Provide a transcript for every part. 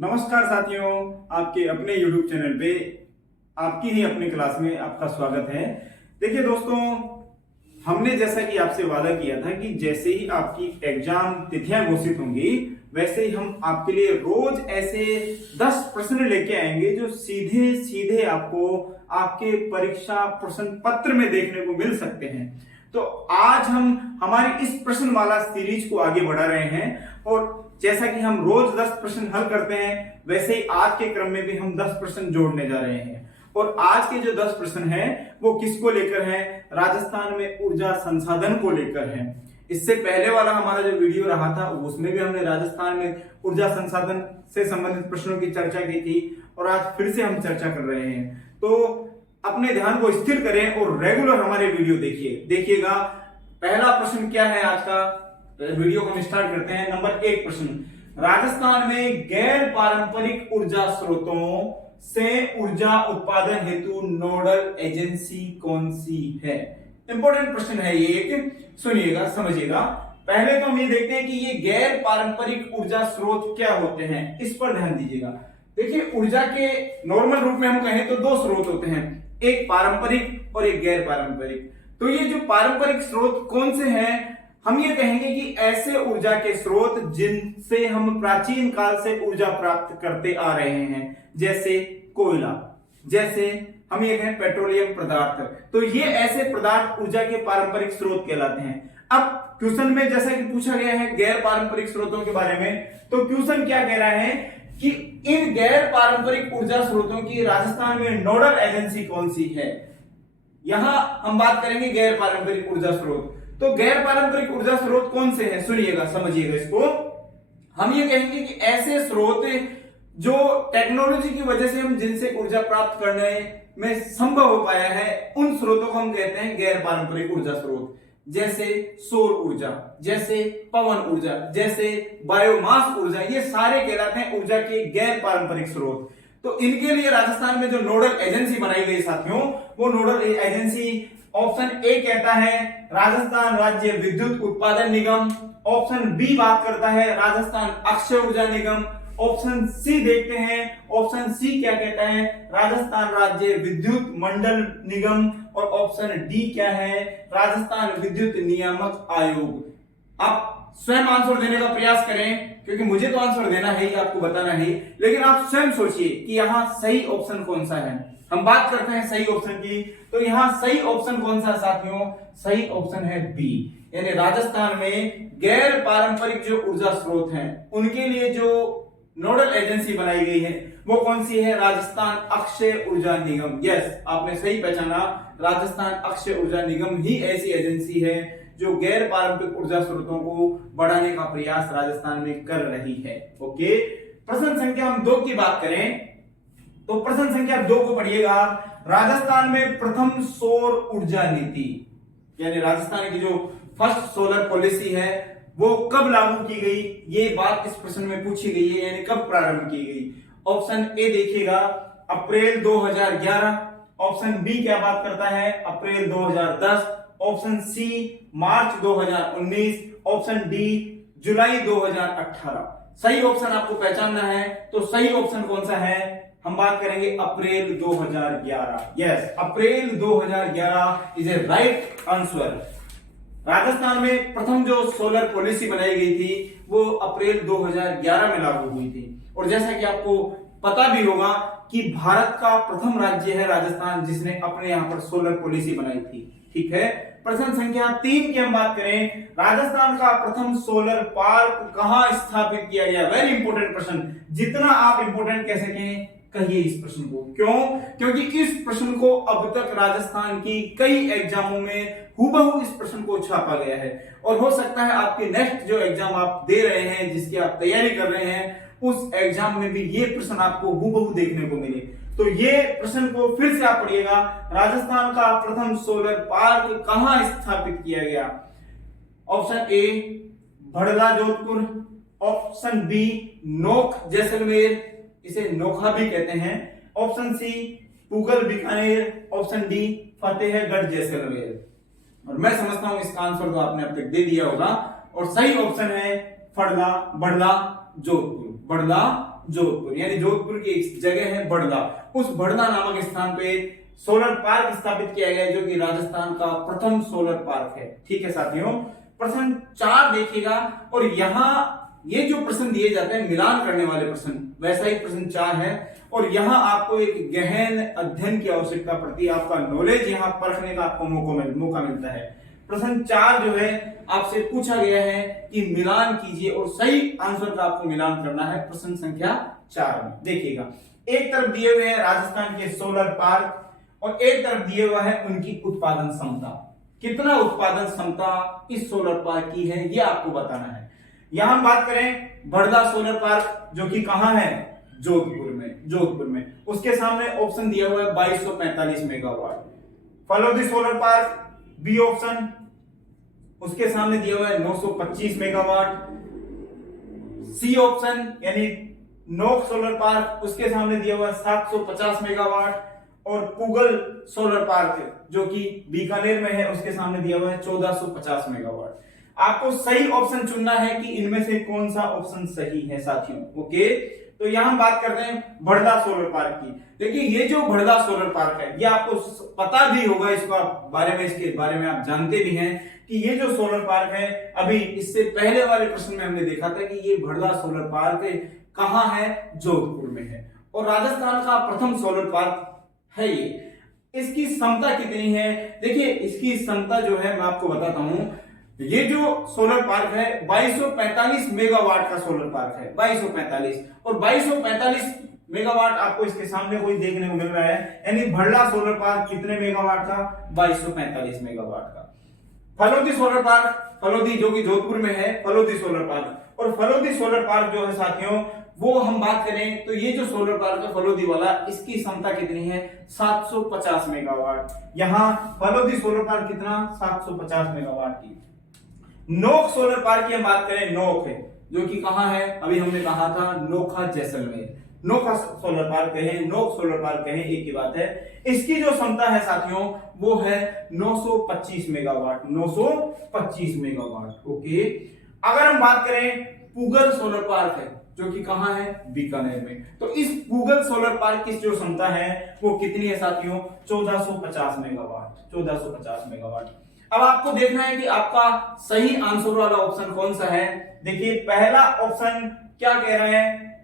नमस्कार साथियों, आपके अपने YouTube चैनल पे आपकी ही अपनी क्लास में आपका स्वागत है। देखिए दोस्तों, हमने जैसा कि आपसे वादा किया था कि जैसे ही आपकी एग्जाम तिथियां घोषित होंगी वैसे ही हम आपके लिए रोज ऐसे 10 प्रश्न लेके आएंगे जो सीधे सीधे आपको आपके परीक्षा प्रश्न पत्र में देखने को मिल सकते हैं। तो आज हम हमारी इस प्रश्नमाला सीरीज को आगे बढ़ा रहे हैं और जैसा कि हम रोज 10 प्रश्न हल करते हैं वैसे ही आज के क्रम में भी हम 10 प्रश्न जोड़ने जा रहे हैं। और आज के जो 10 प्रश्न हैं वो किसको लेकर हैं? राजस्थान में ऊर्जा संसाधन को लेकर हैं। इससे पहले वाला हमारा जो वीडियो रहा था उसमें भी हमने राजस्थान में ऊर्जा संसाधन से संबंधित प्रश्नों की चर्चा की थी और आज फिर से हम चर्चा कर रहे हैं। तो अपने ध्यान को स्थिर करें और रेगुलर हमारे वीडियो देखिएगा। पहला प्रश्न क्या है आज का? वीडियो को हम स्टार्ट करते हैं। नंबर 1 प्रश्न, राजस्थान में गैर पारंपरिक ऊर्जा स्रोतों से ऊर्जा उत्पादन हेतु नोडल एजेंसी कौन सी है? इंपॉर्टेंट प्रश्न है ये, एक सुनिएगा समझिएगा। पहले तो हम ये देखते हैं कि ये गैर पारंपरिक ऊर्जा स्रोत क्या होते हैं, इस पर ध्यान दीजिएगा। देखिए, ऊर्जा के नॉर्मल रूप में हम कहें तो 2 स्रोत होते हैं, एक पारंपरिक और एक गैर पारंपरिक। तो ये जो पारंपरिक स्रोत कौन से हैं? हम ये कहेंगे कि ऐसे ऊर्जा के स्रोत जिनसे हम प्राचीन काल से ऊर्जा प्राप्त करते आ रहे हैं, जैसे कोयला, जैसे हम ये कहें पेट्रोलियम पदार्थ। तो ये ऐसे पदार्थ ऊर्जा के पारंपरिक स्रोत कहलाते हैं। अब क्वेश्चन में जैसा कि पूछा गया है गैर पारंपरिक स्रोतों के बारे में, तो क्वेश्चन क्या कह रहा है कि इन गैर पारंपरिक ऊर्जा स्रोतों की राजस्थान में नोडल एजेंसी कौन सी है। यहां हम बात करेंगे गैर पारंपरिक ऊर्जा स्रोत। तो गैर पारंपरिक ऊर्जा स्रोत कौन से हैं, सुनिएगा समझिएगा इसको। हम ये कहेंगे कि ऐसे स्रोत जो टेक्नोलॉजी की वजह से हम जिनसे ऊर्जा प्राप्त करने में संभव हो पाया है, उन स्रोतों को हम कहते हैं गैर पारंपरिक ऊर्जा स्रोत। जैसे सौर ऊर्जा, जैसे पवन ऊर्जा, जैसे बायोमास ऊर्जा, ये सारे कहलाते हैं ऊर्जा के गैर पारंपरिक स्रोत। तो इनके लिए राजस्थान में जो नोडल एजेंसी बनाई गई साथियों, वो नोडल एजेंसी ऑप्शन ए कहता है राजस्थान राज्य विद्युत उत्पादन निगम, ऑप्शन बी बात करता है राजस्थान अक्षय ऊर्जा निगम, ऑप्शन सी देखते हैं, ऑप्शन सी क्या कहता है राजस्थान राज्य विद्युत मंडल निगम, और ऑप्शन डी क्या है राजस्थान विद्युत नियामक आयोग। आप स्वयं आंसर देने का प्रयास करें, क्योंकि मुझे तो आंसर देना है ही, आपको बताना है, लेकिन आप स्वयं सोचिए कि यहां सही ऑप्शन कौन सा है। हम बात करते हैं सही ऑप्शन की, तो यहां सही ऑप्शन कौन सा साथियों? सही ऑप्शन है बी, यानी राजस्थान में गैर पारंपरिक जो ऊर्जा स्रोत हैं उनके लिए जो नोडल एजेंसी बनाई गई है वो कौन सी है? राजस्थान अक्षय ऊर्जा निगम। यस, आपने सही पहचाना, राजस्थान अक्षय ऊर्जा निगम ही ऐसी एजेंसी है जो गैर पारंपरिक ऊर्जा स्रोतों को बढ़ाने का प्रयास राजस्थान में कर रही है। ओके, प्रश्न संख्या हम 2 की बात करें तो प्रश्न संख्या 2 को पढ़िएगा। राजस्थान में प्रथम सौर ऊर्जा नीति, यानी राजस्थान की जो फर्स्ट सोलर पॉलिसी है वो कब लागू की गई, ये बात इस प्रश्न में पूछी गई है, यानी कब प्रारंभ की गई। ऑप्शन ए देखिएगा अप्रैल 2011, ऑप्शन बी क्या बात करता है अप्रैल 2010, ऑप्शन सी मार्च 2019, ऑप्शन डी जुलाई 2018। सही ऑप्शन आपको पहचानना है, तो सही ऑप्शन कौन सा है? हम बात करेंगे अप्रैल 2011। Yes, April 2011 is a right answer. Rajasthan में प्रथम जो सोलर पॉलिसी बनाई गई थी वो अप्रैल 2011 में लागू हुई थी। और जैसा कि आपको पता भी होगा कि भारत का प्रथम राज्य है राजस्थान जिसने अपने यहां पर सोलर पॉलिसी बनाई थी। ठीक है, प्रश्न संख्या 3 की हम बात करें, राजस्थान का प्रथम सोलर पार्क कहां स्थापित किया गया? वेरी इंपोर्टेंट प्रश्न, जितना आप इंपोर्टेंट कह सकें कहिए इस प्रश्न को। क्यों? क्योंकि इस प्रश्न को अब तक राजस्थान की कई एग्जामों में हूबहू इस प्रश्न को छापा गया है, और हो सकता है आपके नेक्स्ट जो एग्जाम आप दे रहे हैं, जिसकी आप तैयारी कर रहे हैं, उस एग्जाम में भी ये प्रश्न आपको हूबहू देखने को मिले। तो ये प्रश्न को फिर से आप पढ़िएगा, राजस्थान का प्रथम सोलर पार्क कहां स्थापित किया गया? Option A Bhadla Jodhpur, option B Nokh Jaisalmer, इसे नोखा भी कहते हैं, option C Pugal Bikaner, option D Fatehgarh Jaisalmer. और मैं समझता हूं इसका आंसर तो आपने अब तक दे दिया होगा, और सही ऑप्शन है फड़ला बड़ला जोधपुर, बड़ला जोधपुर, यानी जोधपुर की एक जगह है बड़दा, उस बड़दा नामक स्थान पे सोलर पार्क स्थापित किया गया है, जो कि राजस्थान का प्रथम सोलर पार्क है। ठीक है साथियों, प्रश्न 4 देखिएगा, और यहाँ ये जो प्रश्न दिए जाते हैं मिलान करने वाले प्रश्न, वैसा ही प्रश्न 4 है, और यहाँ आपको एक गहन अध्ययन की आवश्यकता पड़ती है, आपका नॉलेज यहाँ परखने का आपको मौका मिलता है। प्रश्न 4 जो है आपसे पूछा गया है कि मिलान कीजिए, और सही आंसर का आपको मिलान करना है प्रश्न संख्या 4 में। देखिएगा, एक तरफ दिए हुए हैं राजस्थान के सोलर पार्क, और एक तरफ दिए हुआ है उनकी उत्पादन क्षमता, कितना उत्पादन क्षमता इस सोलर पार्क की है ये आपको बताना है। यहां हम बात करें बड़दा सोलर पार्क, जो कि कहां है, जोधपुर में, उसके सामने ऑप्शन दिया हुआ है 2245 megawatt. Phalodi solar park B option, उसके सामने दिया हुआ है 925 मेगावाट। सी ऑप्शन यानी नोक सोलर पार्क, उसके सामने दिया हुआ है 750 मेगावाट। और पुगल सोलर पार्क जो कि बीकानेर में है, उसके सामने दिया हुआ है 1450 मेगावाट। आपको सही ऑप्शन चुनना है कि इनमें से कौन सा ऑप्शन सही है साथियों। ओके, तो यहां हम बात करते हैं बड़दा सोलर पार्क की। देखिए, ये जो बड़दा सोलर पार्क है, ये आपको पता भी होगा, इसके बारे में आप जानते भी हैं कि ये जो सोलर पार्क है, अभी इससे पहले वाले प्रश्न में हमने देखा था कि ये बड़दा सोलर पार्क कहां है, जोधपुर में है, और राजस्थान का प्रथम सोलर पार्क है ये। इसकी क्षमता कितनी है, देखिए इसकी क्षमता जो है मैं आपको बताता हूं। ये जो सोलर पार्क है 2245 मेगावाट का सोलर पार्क है, 2245, और 2245 मेगावाट आपको इसके सामने कोई देखने को मिल रहा है, यानी भड़ला सोलर पार्क कितने मेगावाट का, 2245 मेगावाट का। फलोदी सोलर पार्क, फलोदी जो कि जोधपुर में है, फलोदी सोलर पार्क, और फलोदी सोलर पार्क जो है साथियों, वो हम बात करें तो ये जो सोलर पार्क है फलोदी वाला, इसकी क्षमता कितनी है, 750 मेगावाट। यहां फलोदी सोलर पार्क कितना, 750 मेगावाट की। नोक सोलर पार्क की हम बात करें, नोक है जो कि कहां है, अभी हमने कहा था नोखा जैसलमेर, नोखा सोलर पार्क कहें, नोक सोलर पार्क कहें, एक ही बात है। इसकी जो क्षमता है साथियों वो है 925 मेगावाट, 925 मेगावाट। ओके, अगर हम बात करें पुगल सोलर पार्क है जो कि कहां है, बीकानेर में, तो इस पुगल सोलर पार्क की जो क्षमता है वो कितनी है साथियों, 1450 मेगावाट, 1450 मेगावाट। अब आपको देखना है कि आपका सही आंसर वाला ऑप्शन कौन सा है। देखिए, पहला ऑप्शन क्या कह रहा है,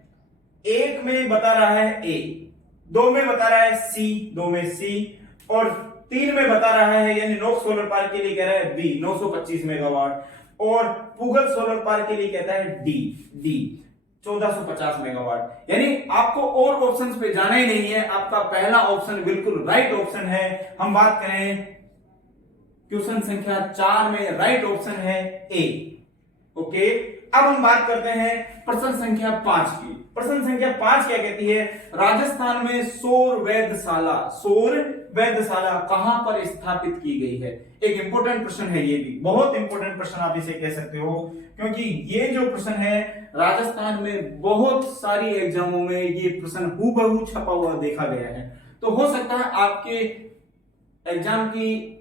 एक में बता रहा है ए, 2 में बता रहा है सी, 2 में सी, और 3 में बता रहा है, यानी नोक सोलर पार्क के लिए कह रहा है बी 925 मेगावाट, और पुगल सोलर पार्क के लिए कहता है डी 1450 मेगावाट। यानी आपको और ऑप्शंस पे जाना ही नहीं है, आपका पहला ऑप्शन बिल्कुल राइट ऑप्शन है। हम बात करें क्वेश्चन संख्या 4 में राइट ऑप्शन है ए। ओके, अब हम बात करते हैं प्रश्न संख्या 5 की। प्रश्न संख्या 5 क्या कहती है, राजस्थान में सौर वेधशाला कहां पर स्थापित की गई है। एक इंपॉर्टेंट प्रश्न है, ये भी बहुत इंपॉर्टेंट प्रश्न आप इसे कह सकते हो, क्योंकि ये जो प्रश्न है राजस्थान में बहुत सारी एग्जामों में ये प्रश्न हूबहू छपा हुआ देखा गया है। तो हो सकता है आपके एग्जाम की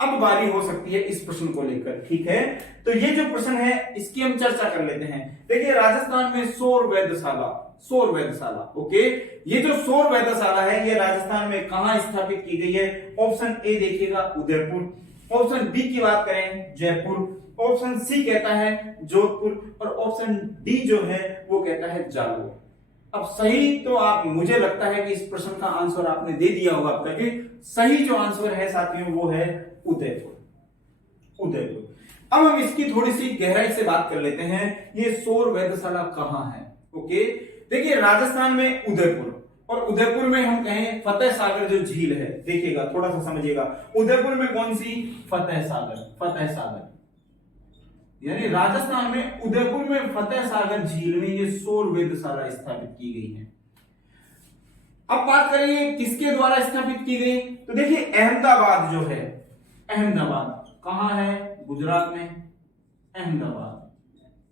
अब बारी हो सकती है इस प्रश्न को लेकर। ठीक है, तो ये जो प्रश्न है इसकी हम चर्चा कर लेते हैं। देखिए, राजस्थान में सौर वेधशाला, ओके, ये जो सौर वेधशाला है ये राजस्थान में कहां स्थापित की गई है। ऑप्शन ए देखिएगा उदयपुर, ऑप्शन बी की बात करें जयपुर, ऑप्शन सी कहता है जोधपुर, और ऑप्शन डी जो है वो कहता है जालौर। अब सही तो आप, मुझे लगता है कि इस प्रश्न का आंसर आपने दे दिया होगा अब तक। सही जो आंसर है साथियों वो है उदयपुर। अब हम इसकी थोड़ी सी गहराई से बात कर लेते हैं, ये सौर वेधशाला कहां है। ओके, देखिए राजस्थान में उदयपुर, और उदयपुर में हम कहें फतेह सागर जो झील है, देखिएगा थोड़ा सा समझिएगा, उदयपुर में कौन सी, फतेह सागर, यानी राजस्थान में उदयपुर में फतेह सागर झील में ये सौर वेधशाला स्थापित की गई है। अब बात करें किसके द्वारा स्थापित की गई, तो देखिए अहमदाबाद जो है, अहमदाबाद कहां है, गुजरात में,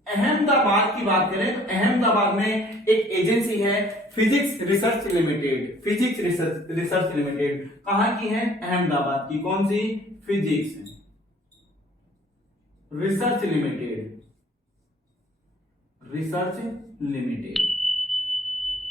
अहमदाबाद की बात करें तो अहमदाबाद में एक एजेंसी है फिजिक्स रिसर्च लिमिटेड, कहां की है, अहमदाबाद की। कौन सी, फिजिक्स रिसर्च लिमिटेड।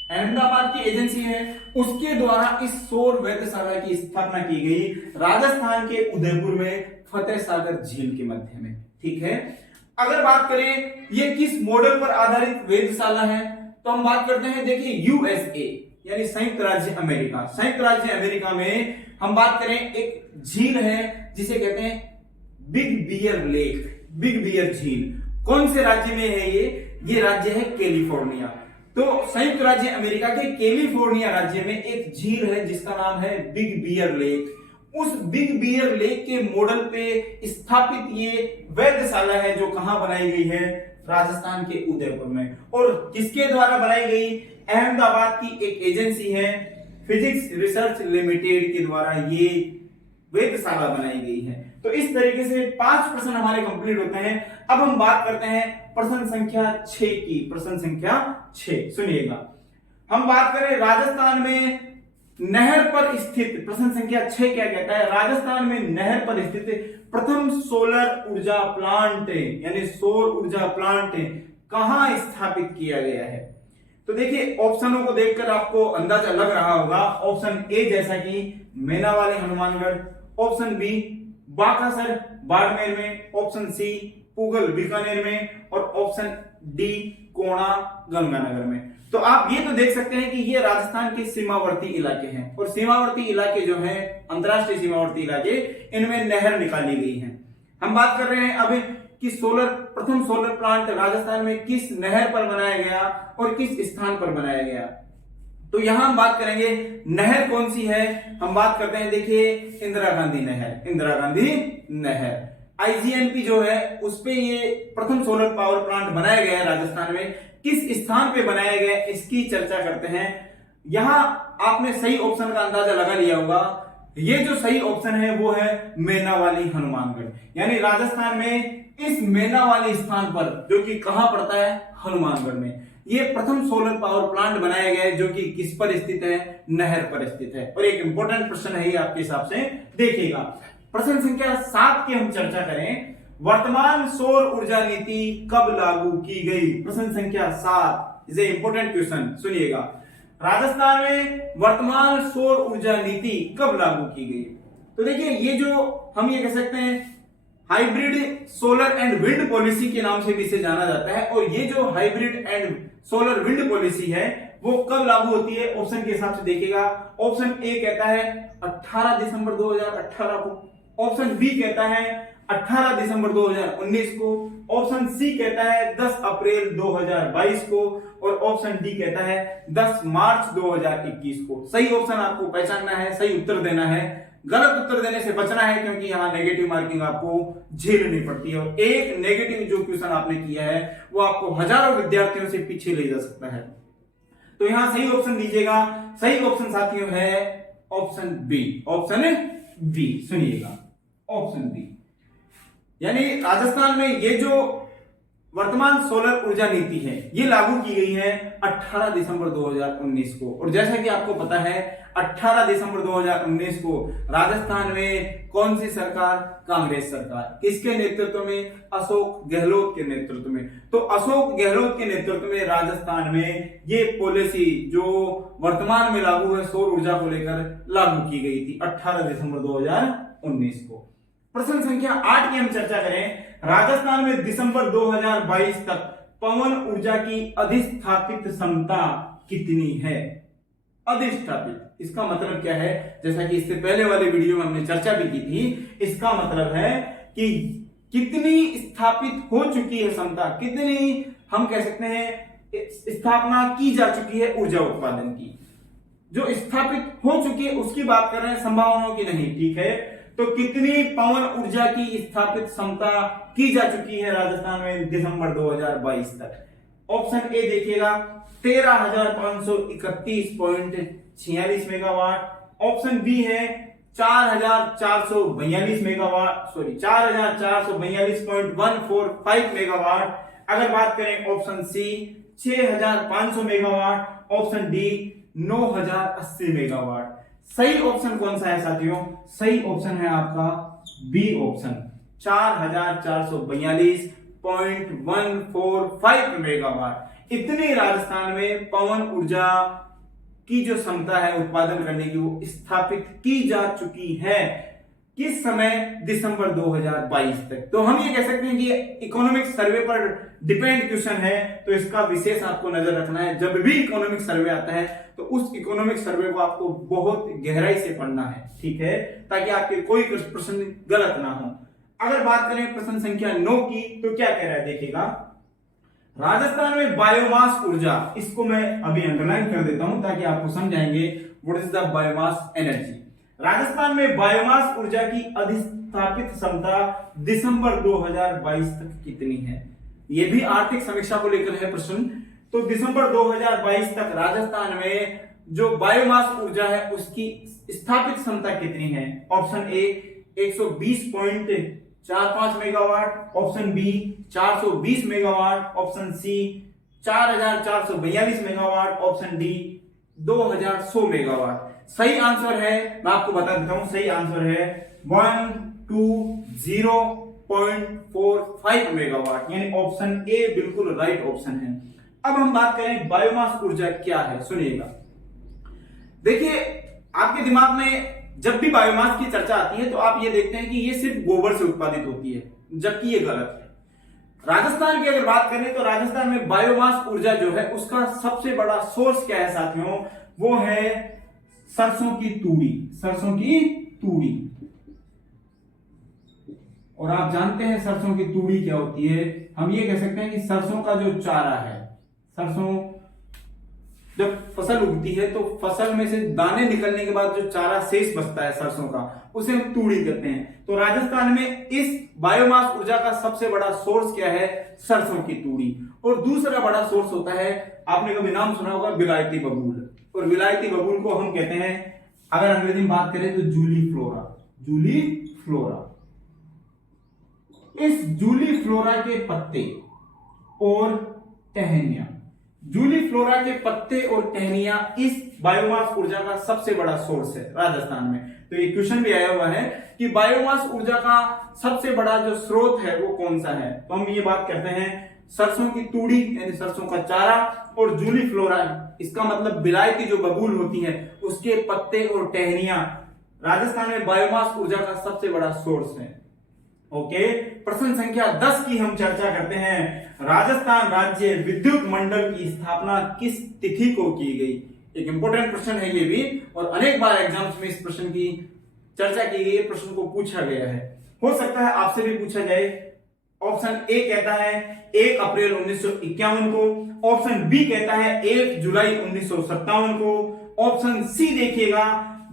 अहमदाबाद की एजेंसी है, उसके द्वारा इस सौर वेधशाला की स्थापना की गई राजस्थान के उदयपुर में फतेह सागर झील के मध्य में। ठीक है, अगर बात करें ये किस मॉडल पर आधारित वेधशाला है, तो हम बात करते हैं, देखिए यूएसए यानी संयुक्त राज्य अमेरिका। संयुक्त राज्य अमेरिका में हम बात करें एक झील है जिसे कहते हैं Big Bear Lake, Big Bear झील। कौन से राज्य में है ये राज्य है कैलिफोर्निया। तो संयुक्त राज्य अमेरिका के कैलिफोर्निया राज्य में एक झील है जिसका नाम है बिग बियर लेक। उस बिग बियर लेक के मॉडल पे स्थापित ये वेधशाला है जो कहां बनाई गई है, राजस्थान के उदयपुर में। और किसके द्वारा बनाई गई, अहमदाबाद की एक एजेंसी है फिजिक्स रिसर्च लिमिटेड के द्वारा ये वेधशाला बनाई गई है। तो इस तरीके से 5 प्रश्न हमारे कंप्लीट होते हैं। अब हम बात करते हैं प्रश्न संख्या 6 की। प्रश्न संख्या 6 सुनिएगा, हम बात करें राजस्थान में नहर पर स्थित, प्रश्न संख्या 6 क्या कहता है, राजस्थान में नहर पर स्थित प्रथम सोलर ऊर्जा प्लांट यानी सौर ऊर्जा प्लांट कहां स्थापित किया गया है। तो देखिए ऑप्शनों को देखकर आपको अंदाजा लग रहा होगा। ऑप्शन ए जैसा कि मेनावाली हनुमानगढ़, ऑप्शन बी बाकासर बाड़मेर में, ऑप्शन सी पूगल बीकानेर में और ऑप्शन डी कोणा गंगानगर में। तो आप ये तो देख सकते हैं कि ये राजस्थान के सीमावर्ती इलाके हैं और सीमावर्ती इलाके जो हैं, अंतरराष्ट्रीय सीमावर्ती इलाके, इनमें नहर निकाली गई है। हम बात कर रहे हैं अब कि प्रथम सोलर प्लांट राजस्थान में किस नहर पर बनाया गया और किस स्थान पर बनाया गया। तो यहां हम बात करेंगे नहर कौन सी है, हम बात करते हैं, देखिए इंदिरा गांधी नहर, इंदिरा गांधी नहर। आईजीएनपी जो है उस पे ये प्रथम सोलर पावर प्लांट बनाया गया है राजस्थान में। किस स्थान पे बनाया गया इसकी चर्चा करते हैं। यहां आपने सही ऑप्शन का अंदाजा लगा लिया होगा। ये जो सही ऑप्शन है वो है मेनावाली हनुमानगढ़। यानी राजस्थान में इस मेनावाली स्थान पर, जो कि कहां पड़ता है, हनुमानगढ़ में, ये प्रथम सोलर पावर प्लांट बनाया गया है जो कि किस पर स्थित है, नहर पर स्थित है। और एक इंपॉर्टेंट प्रश्न है ये आपके हिसाब से, देखिएगा प्रश्न संख्या 7 की हम चर्चा करें, वर्तमान सौर ऊर्जा नीति कब लागू की गई। प्रश्न संख्या 7 इज ए इंपॉर्टेंट क्वेश्चन, सुनिएगा, राजस्थान में वर्तमान सौर ऊर्जा नीति कब लागू की गई। तो देखिए ये जो हम ये कह सकते हैं hybrid solar and wind policy के नाम से भी इसे जाना जाता है। और ये जो hybrid and solar wind policy है वो कब लागू होती है, ऑप्शन के हिसाब से देखिएगा। ऑप्शन ए कहता है 18 दिसंबर 2018 को, ऑप्शन बी कहता है 18 दिसंबर 2019 को, ऑप्शन सी कहता है 10 अप्रैल 2022 को और ऑप्शन डी कहता है 10 मार्च 2021 को। सही ऑप्शन आपको पहचानना है, सही उत्तर देना है, गलत उत्तर देने से बचना है क्योंकि यहां नेगेटिव मार्किंग आपको झेलनी पड़ती है। और एक नेगेटिव जो क्वेश्चन आपने किया है वो आपको हजारों विद्यार्थियों से पीछे ले जा सकता है। तो यहां सही ऑप्शन दीजिएगा। सही ऑप्शन साथियों है ऑप्शन बी, ऑप्शन बी सुनिएगा, ऑप्शन बी। यानी राजस्थान में ये जो वर्तमान सोलर ऊर्जा नीति है ये लागू की गई है 18 दिसंबर 2019 को। और जैसा कि आपको पता है 18 दिसंबर 2019 को राजस्थान में कौन सी सरकार, कांग्रेस सरकार, किसके नेतृत्व में, अशोक गहलोत के नेतृत्व में। तो अशोक गहलोत के नेतृत्व में राजस्थान में ये पॉलिसी जो वर्तमान में लागू है सौर ऊर्जा को लेकर लागू की गई थी 18 दिसंबर 2019 को। प्रश्न संख्या 8 की हम चर्चा करें, राजस्थान में दिसंबर 2022 तक पवन ऊर्जा की अधिष्ठापित क्षमता कितनी है। अधिष्ठापित इसका मतलब क्या है, जैसा कि इससे पहले वाले वीडियो में हमने चर्चा भी की थी, इसका मतलब है कि कितनी स्थापित हो चुकी है क्षमता, कितनी हम कह सकते हैं स्थापना की जा चुकी है ऊर्जा उत्पादन की। जो स्थापित हो चुकी है उसकी बात कर रहे हैं, संभावनाओं की नहीं, ठीक है। तो कितनी पवन ऊर्जा की स्थापित क्षमता की जा चुकी है राजस्थान में दिसंबर 2022 तक। ऑप्शन ए देखिएगा 13,531.46 मेगावाट, ऑप्शन बी है 4,442 मेगावाट, 4,442.145 मेगावाट। अगर बात करें option C 6,500 megawatt, option D 9,080 megawatt. सही ऑप्शन कौन सा है साथियों, सही ऑप्शन है आपका बी ऑप्शन 4,442 11.145 मेगावाट। इतनी राजस्थान में पवन ऊर्जा की जो क्षमता है उत्पादन करने की वो स्थापित की जा चुकी है। किस समय? दिसंबर 2022 तक। तो हम ये कह सकते हैं कि इकोनॉमिक सर्वे पर डिपेंड क्वेश्चन है, तो इसका विशेष आपको नजर रखना है। जब भी इकोनॉमिक सर्वे आता है तो उस इकोनॉमिक सर्वे को आपको बहुत गहराई से पढ़ना है, ठीक है, ताकि आपके कोई प्रश्न गलत ना हो। अगर बात करें प्रश्न संख्या 9 की, तो क्या कह रहा है देखिएगा, राजस्थान में बायोमास ऊर्जा, इसको मैं अभी अंडरलाइन कर देता हूं ताकि आपको समझाएंगे what is the biomass energy. Rajasthan में बायोमास ऊर्जा की अधिस्थापित क्षमता दिसंबर 2022 तक कितनी है? यह भी आर्थिक समीक्षा को लेकर है प्रश्न। तो दिसंबर 2022 तक राजस्थान में जो बायोमास ऊर्जा है उसकी स्थापित क्षमता कितनी है? Option A 120.45 megawatt, option B 420 megawatt, option C 4442 megawatt, option D 2100 megawatt. सही आंसर है, मैं आपको बता देता हूं, सही आंसर है 120.45 मेगावाट, यानी ऑप्शन ए बिल्कुल राइट ऑप्शन है। अब हम बात करें बायोमास ऊर्जा क्या है, सुनिएगा। देखिए, आपके दिमाग में जब भी बायोमास की चर्चा आती है तो आप ये देखते हैं कि ये सिर्फ गोबर से उत्पादित होती है, जबकि ये गलत है। राजस्थान की अगर बात करें तो राजस्थान में बायोमास ऊर्जा जो है उसका सबसे बड़ा सोर्स क्या है साथियों? वो है सरसों की तूड़ी, सरसों की तूड़ी। और आप जानते हैं सरसों की तूड़ी क्या होती है? हम ये कह सकते हैं कि सरसों का जो चारा है, सरसों जब फसल उगती है तो फसल में से दाने निकलने के बाद जो चारा शेष बचता है सरसों का, उसे हम तूड़ी कहते हैं। तो राजस्थान में इस बायोमास ऊर्जा का सबसे बड़ा सोर्स क्या है? सरसों की तूड़ी। और दूसरा बड़ा सोर्स होता है, आपने कभी नाम सुना होगा, विलायती बबूल। और विलायती बबूल को हम कहते हैं, अगर अंग्रेजी में बात करें तो जूली फ्लोरा, जूली फ्लोरा। इस जूली फ्लोरा के पत्ते और टहनियां, जूली फ्लोरा के पत्ते और टहनियां इस बायोमास ऊर्जा का सबसे बड़ा सोर्स है राजस्थान में। तो ये क्वेश्चन भी आया हुआ है कि बायोमास ऊर्जा का सबसे बड़ा जो स्रोत है वो कौन सा है? तो हम ये बात करते हैं सरसों की तूड़ी यानी सरसों का चारा और जूली फ्लोरा, इसका मतलब विलायती जो बबूल होती है उसके पत्ते और टहनियां राजस्थान में बायोमास ऊर्जा का सबसे बड़ा सोर्स है। ओके, प्रश्न संख्या 10 की हम चर्चा करते हैं। राजस्थान राज्य विद्युत मंडल की स्थापना किस तिथि को की गई? एक इंपॉर्टेंट प्रश्न है ये भी, और अनेक बार एग्जाम्स में इस प्रश्न की चर्चा की गई है, प्रश्न को पूछा गया है। हो सकता है आपसे भी पूछा जाए। ऑप्शन ए कहता है 1 अप्रैल 1951 को, ऑप्शन बी कहता है 1 जुलाई 1957 को, ऑप्शन सी देखिएगा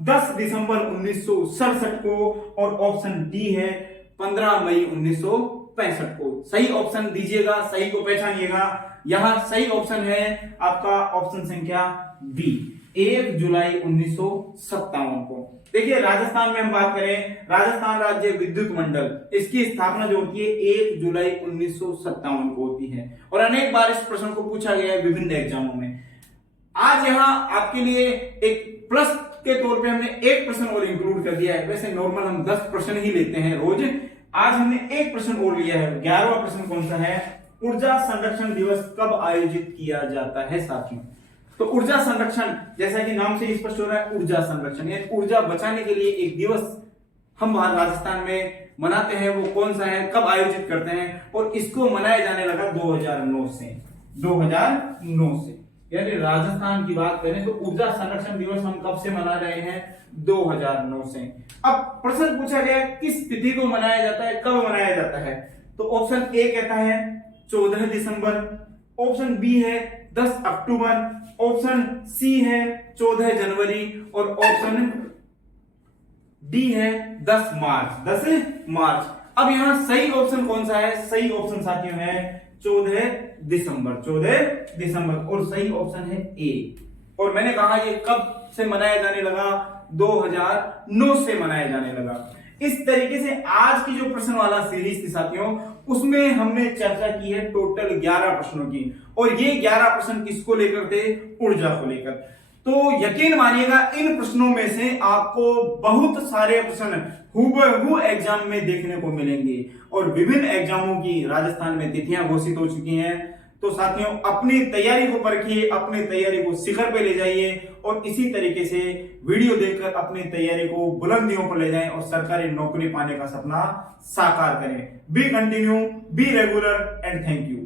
10 दिसंबर 1967 को, और ऑप्शन डी है 15 मई 1965 को। सही ऑप्शन दीजिएगा, सही को पहचानिएगा। यहां सही ऑप्शन है आपका ऑप्शन संख्या बी, 1 जुलाई 1957 को। देखिए, राजस्थान में हम बात करें, राजस्थान राज्य विद्युत मंडल, इसकी स्थापना जो होती है 1 जुलाई 1957 को होती है। और अनेक बार इस प्रश्न को पूछा गया है विभिन्न एग्जामों में। आज यहां आपके लिए एक प्लस के तौर पे हमने एक प्रश्न और इंक्लूड कर दिया है। वैसे नॉर्मल हम 10 प्रश्न ही लेते हैं रोज, आज हमने एक प्रश्न और लिया है। 11वां प्रश्न कौन सा है? ऊर्जा संरक्षण दिवस कब आयोजित किया जाता है साथियों? तो ऊर्जा संरक्षण, जैसा कि नाम से स्पष्ट हो रहा है, ऊर्जा संरक्षण यानी ऊर्जा बचाने के लिए एक दिवस हम राजस्थान में मनाते हैं। वो कौन सा है, कब आयोजित करते हैं? और इसको मनाया जाने लगा 2009 से, 2009 से। यानी राजस्थान की बात करें तो ऊर्जा संरक्षण दिवस हम कब से मना रहे हैं? 2009 से। अब प्रश्न पूछा गया किस तिथि को मनाया जाता है, कब मनाया जाता है? तो ऑप्शन ए कहता है 14 दिसंबर, ऑप्शन बी है 10 अक्टूबर, ऑप्शन सी है 14 जनवरी, और ऑप्शन डी है 10 मार्च, 10 मार्च। अब यहां सही ऑप्शन कौन सा है? सही ऑप्शन साथियों है 14 दिसंबर, 14 दिसंबर, और सही ऑप्शन है ए। और मैंने कहा ये कब से मनाया जाने लगा? 2009 से मनाया जाने लगा। इस तरीके से आज की जो प्रश्न वाला सीरीज थी साथियों, उसमें हमने चर्चा की है टोटल 11 प्रश्नों की, और ये 11 प्रश्न किसको लेकर थे? ऊर्जा को लेकर। तो यकीन मानिएगा इन प्रश्नों में से आपको बहुत सारे प्रश्न हूबहू एग्जाम में देखने को मिलेंगे और विभिन्न एग्जामों की राजस्थान में तिथियां घोषित हो चुकी हैं। तो साथियों, अपनी तैयारी को परखिए, अपनी तैयारी को शिखर पे ले जाइए और इसी तरीके से वीडियो देखकर अपनी तैयारी को बुलंदियों पर ले जाएं और सरकारी नौकरी पाने का सपना साकार करें। B continue, be regular and thank you.